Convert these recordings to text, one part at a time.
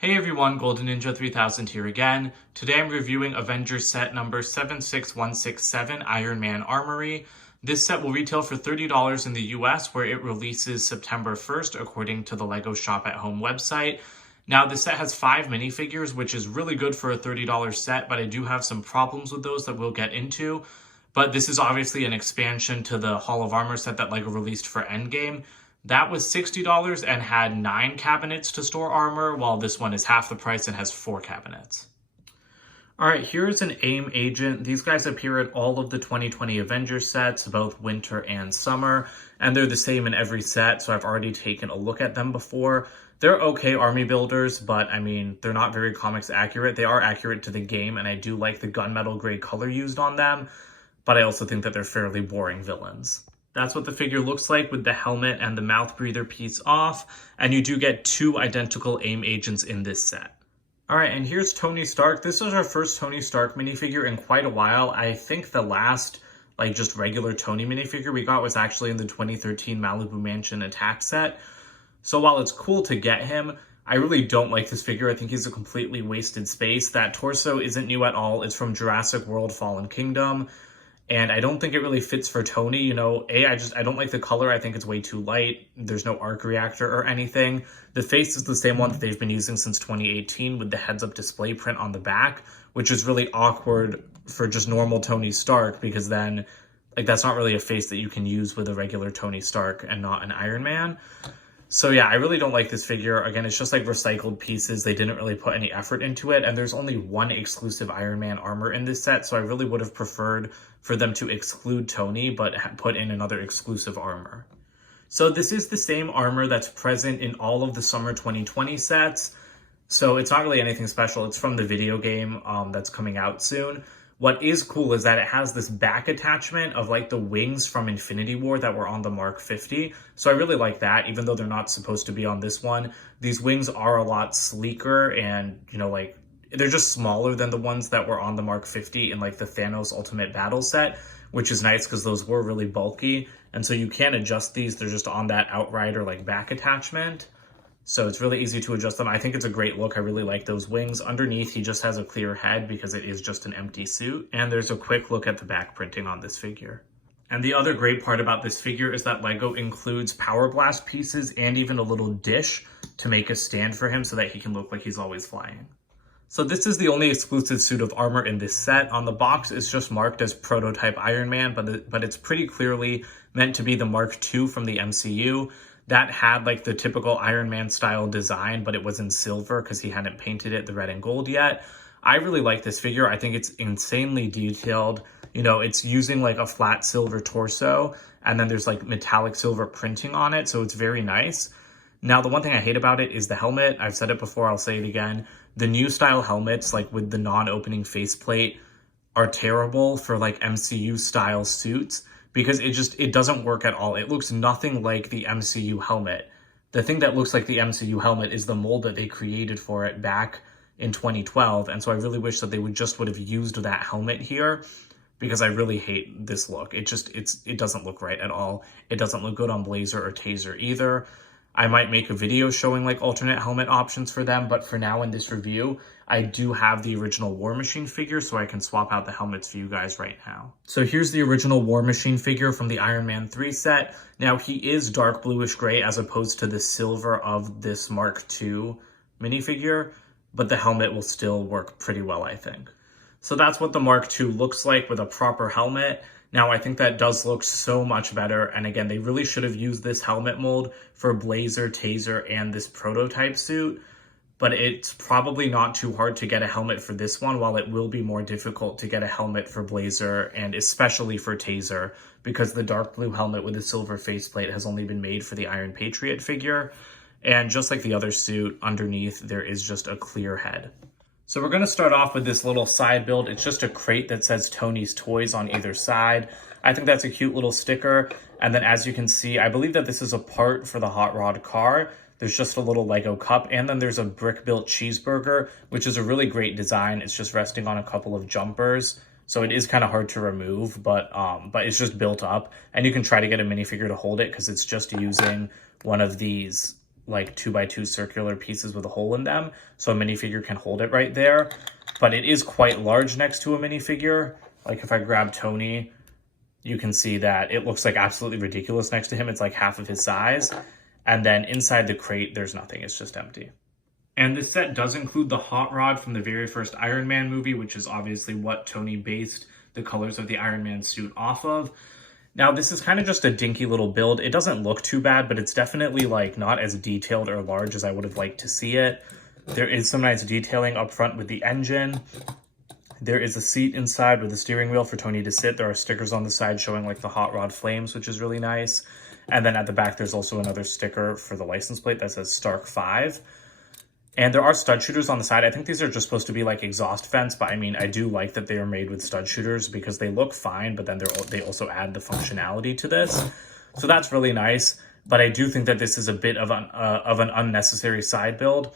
Hey everyone, Golden Ninja 3000 here again. Today I'm reviewing Avengers set number 76167, Iron Man Armory. This set will retail for $30 in the US, where it releases September 1st, according to the LEGO Shop at Home website. Now, this set has 5 minifigures, which is really good for a $30 set, but I do have some problems with those that we'll get into. But this is obviously an expansion to the Hall of Armor set that LEGO released for Endgame. That was $60 and had 9 cabinets to store armor, while this one is half the price and has 4 cabinets. Alright, here's an AIM agent. These guys appear at all of the 2020 Avengers sets, both winter and summer, and they're the same in every set, so I've already taken a look at them before. They're okay army builders, but I mean, they're not very comics accurate. They are accurate to the game, and I do like the gunmetal gray color used on them, but I also think that they're fairly boring villains. That's what the figure looks like with the helmet and the mouth breather piece off, and you do get 2 identical AIM agents in this set. Alright, and here's Tony Stark. This is our first Tony Stark minifigure in quite a while. I think the last, just regular Tony minifigure we got was actually in the 2013 Malibu Mansion attack set. So while it's cool to get him, I really don't like this figure. I think he's a completely wasted space. That torso isn't new at all. It's from Jurassic World Fallen Kingdom. And I don't think it really fits for Tony. I don't like the color. I think it's way too light. There's no arc reactor or anything. The face is the same one that they've been using since 2018 with the heads-up display print on the back, which is really awkward for just normal Tony Stark, because then, that's not really a face that you can use with a regular Tony Stark and not an Iron Man. So yeah, I really don't like this figure. Again, it's just recycled pieces. They didn't really put any effort into it, and there's only 1 exclusive Iron Man armor in this set, so I really would have preferred for them to exclude Tony, but put in another exclusive armor. So this is the same armor that's present in all of the Summer 2020 sets, so it's not really anything special. It's from the video game that's coming out soon. What is cool is that it has this back attachment of the wings from Infinity War that were on the Mark 50. So I really like that, even though they're not supposed to be on this one. These wings are a lot sleeker and, they're just smaller than the ones that were on the Mark 50 in the Thanos Ultimate Battle set, which is nice because those were really bulky. And so you can adjust these. They're just on that Outrider back attachment. So it's really easy to adjust them. I think it's a great look. I really like those wings. Underneath, he just has a clear head because it is just an empty suit. And there's a quick look at the back printing on this figure. And the other great part about this figure is that LEGO includes Power Blast pieces and even a little dish to make a stand for him so that he can look like he's always flying. So this is the only exclusive suit of armor in this set. On the box, it's just marked as Prototype Iron Man, but it's pretty clearly meant to be the Mark II from the MCU. That had the typical Iron Man style design, but it was in silver because he hadn't painted it the red and gold yet. I really like this figure. I think it's insanely detailed. It's using a flat silver torso, and then there's metallic silver printing on it, so it's very nice. Now, the one thing I hate about it is the helmet. I've said it before, I'll say it again. The new style helmets, with the non-opening faceplate, are terrible for MCU style suits, because it doesn't work at all. It looks nothing like the MCU helmet. The thing that looks like the MCU helmet is the mold that they created for it back in 2012, and so I really wish that they would have used that helmet here, because I really hate this look. It doesn't look right at all. It doesn't look good on Blazer or Tazer either. I might make a video showing alternate helmet options for them, but for now in this review, I do have the original War Machine figure, so I can swap out the helmets for you guys right now. So here's the original War Machine figure from the Iron Man 3 set. Now, he is dark bluish gray as opposed to the silver of this Mark II minifigure, but the helmet will still work pretty well, I think. So that's what the Mark II looks like with a proper helmet. Now, I think that does look so much better, and again, they really should have used this helmet mold for Blazer, Tazer, and this prototype suit, but it's probably not too hard to get a helmet for this one, while it will be more difficult to get a helmet for Blazer, and especially for Tazer, because the dark blue helmet with the silver faceplate has only been made for the Iron Patriot figure, and just like the other suit, underneath there is just a clear head. So we're going to start off with this little side build. It's just a crate that says Tony's Toys on either side. I think that's a cute little sticker. And then as you can see, I believe that this is a part for the Hot Rod car. There's just a little Lego cup, and then there's a brick-built cheeseburger, which is a really great design. It's just resting on a couple of jumpers. So it is kind of hard to remove, but it's just built up. And you can try to get a minifigure to hold it because it's just using one of these like 2x2 circular pieces with a hole in them, so a minifigure can hold it right there. But it is quite large next to a minifigure. Like if I grab Tony, you can see that it looks like absolutely ridiculous next to him. It's like half of his size. And then inside the crate, there's nothing. It's just empty. And this set does include the hot rod from the very first Iron Man movie, which is obviously what Tony based the colors of the Iron Man suit off of. Now, this is kind of just a dinky little build. It doesn't look too bad, but it's definitely like not as detailed or large as I would have liked to see it. There is some nice detailing up front with the engine. There is a seat inside with a steering wheel for Tony to sit. There are stickers on the side showing like the hot rod flames, which is really nice. And then at the back, there's also another sticker for the license plate that says Stark 5. And there are stud shooters on the side. I think these are just supposed to be like exhaust vents, but I mean, I do like that they are made with stud shooters because they look fine, but then they also add the functionality to this. So that's really nice. But I do think that this is a bit of an unnecessary side build,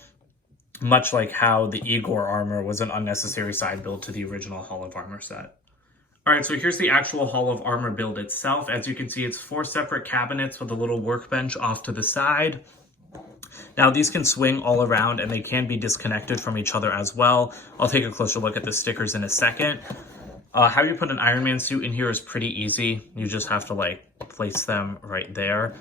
much like how the Igor armor was an unnecessary side build to the original Hall of Armor set. All right, so here's the actual Hall of Armor build itself. As you can see, it's 4 separate cabinets with a little workbench off to the side. Now, these can swing all around and they can be disconnected from each other as well. I'll take a closer look at the stickers in a second. How you put an Iron Man suit in here is pretty easy. You just have to like place them right there.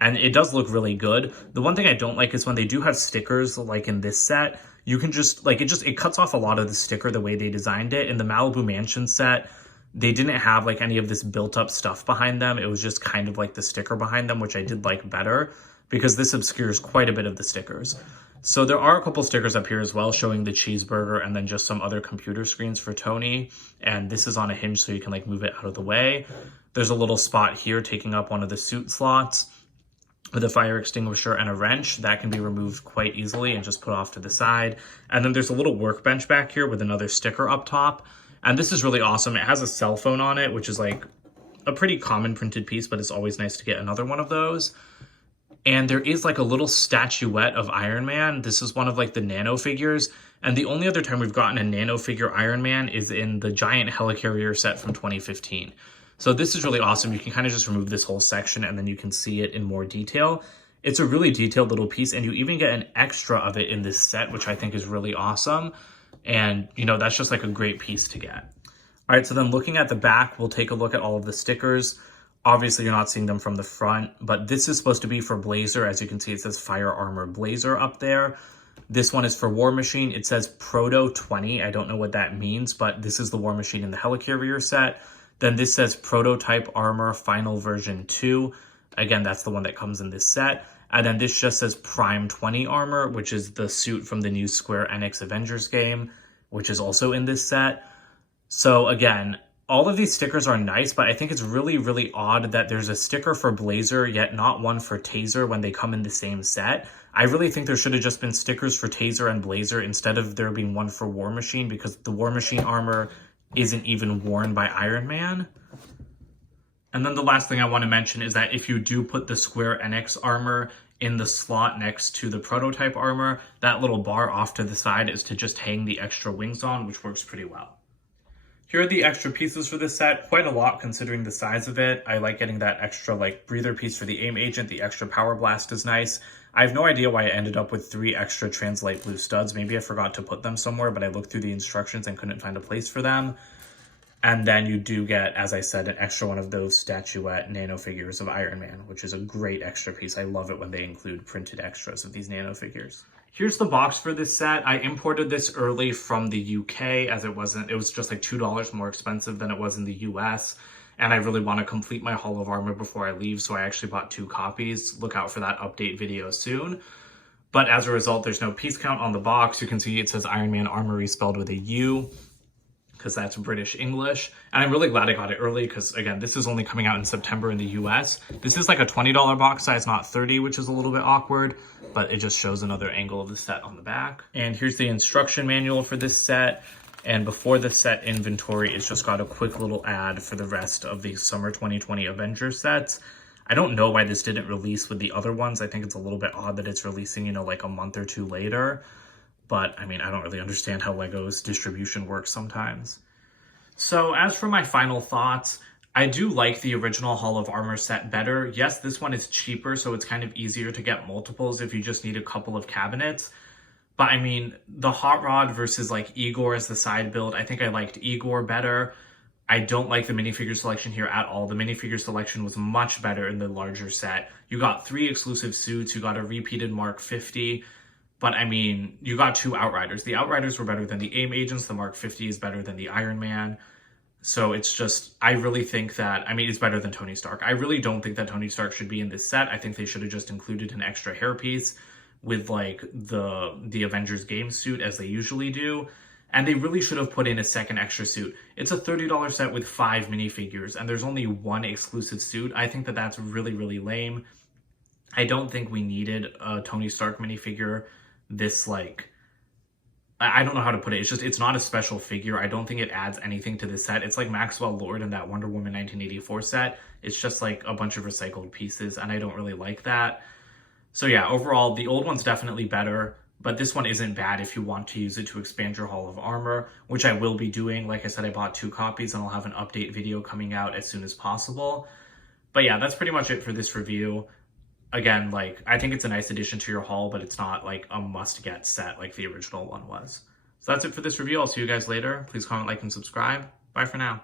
And it does look really good. The one thing I don't like is when they do have stickers like in this set, you can just like it cuts off a lot of the sticker the way they designed it. In the Malibu Mansion set, they didn't have like any of this built up stuff behind them. It was just kind of like the sticker behind them, which I did like better, because this obscures quite a bit of the stickers. So there are a couple stickers up here as well showing the cheeseburger and then just some other computer screens for Tony. And this is on a hinge so you can like move it out of the way. There's a little spot here taking up one of the suit slots with a fire extinguisher and a wrench that can be removed quite easily and just put off to the side. And then there's a little workbench back here with another sticker up top. And this is really awesome. It has a cell phone on it, which is like a pretty common printed piece, but it's always nice to get another one of those. And there is like a little statuette of Iron Man. This is one of like the nano figures. And the only other time we've gotten a nano figure Iron Man is in the giant helicarrier set from 2015. So this is really awesome. You can kind of just remove this whole section and then you can see it in more detail. It's a really detailed little piece, and you even get an extra of it in this set, which I think is really awesome. And, you know, that's just like a great piece to get. All right, so then looking at the back, we'll take a look at all of the stickers. Obviously, you're not seeing them from the front, but this is supposed to be for Blazer. As you can see, it says Fire Armor Blazer up there. This one is for War Machine. It says Proto 20. I don't know what that means, but this is the War Machine in the helicarrier set. Then this says Prototype Armor Final Version 2. Again, that's the one that comes in this set. And then this just says Prime 20 Armor, which is the suit from the new Square Enix Avengers game, which is also in this set. So again, all of these stickers are nice, but I think it's really, really odd that there's a sticker for Blazer, yet not one for Tazer when they come in the same set. I really think there should have just been stickers for Tazer and Blazer instead of there being one for War Machine, because the War Machine armor isn't even worn by Iron Man. And then the last thing I want to mention is that if you do put the Square Enix armor in the slot next to the prototype armor, that little bar off to the side is to just hang the extra wings on, which works pretty well. Here are the extra pieces for this set, quite a lot considering the size of it. I like getting that extra like breather piece for the aim agent. The extra power blast is nice. I have no idea why I ended up with 3 extra Translite blue studs. Maybe I forgot to put them somewhere, but I looked through the instructions and couldn't find a place for them. And then you do get, as I said, an extra one of those statuette nano figures of Iron Man, which is a great extra piece. I love it when they include printed extras of these nano figures. Here's the box for this set. I imported this early from the UK as it was just like $2 more expensive than it was in the US. And I really want to complete my Hall of Armor before I leave, so I actually bought 2 copies. Look out for that update video soon. But as a result, there's no piece count on the box. You can see it says Iron Man Armory spelled with a U, because that's British English. And I'm really glad I got it early because, again, this is only coming out in September in the US. This is like a $20 box size, not 30, which is a little bit awkward, but it just shows another angle of the set on the back. And here's the instruction manual for this set. And before the set inventory, it's just got a quick little ad for the rest of the Summer 2020 Avengers sets. I don't know why this didn't release with the other ones. I think it's a little bit odd that it's releasing, you know, like a month or 2 later. But, I mean, I don't really understand how LEGO's distribution works sometimes. So, as for my final thoughts, I do like the original Hall of Armor set better. Yes, this one is cheaper, so it's kind of easier to get multiples if you just need a couple of cabinets. But I mean, the Hot Rod versus like Igor as the side build, I think I liked Igor better. I don't like the minifigure selection here at all. The minifigure selection was much better in the larger set. You got 3 exclusive suits, you got a repeated Mark 50, but I mean, you got 2 Outriders. The Outriders were better than the AIM agents, the Mark 50 is better than the Iron Man. So it's just, I really think that, I mean, it's better than Tony Stark. I really don't think that Tony Stark should be in this set. I think they should have just included an extra hairpiece with like the Avengers game suit as they usually do. And they really should have put in a second extra suit. It's a $30 set with 5 minifigures and there's only 1 exclusive suit. I think that that's really, really lame. I don't think we needed a Tony Stark minifigure this like, I don't know how to put it. It's just, it's not a special figure. I don't think it adds anything to this set. It's like Maxwell Lord in that Wonder Woman 1984 set. It's just like a bunch of recycled pieces, and I don't really like that. So yeah, overall, the old one's definitely better, but this one isn't bad if you want to use it to expand your Hall of Armor, which I will be doing. Like I said, I bought 2 copies, and I'll have an update video coming out as soon as possible. But yeah, that's pretty much it for this review. Again, like, I think it's a nice addition to your haul, but it's not like a must-get set like the original one was. So that's it for this review. I'll see you guys later. Please comment, like, and subscribe. Bye for now.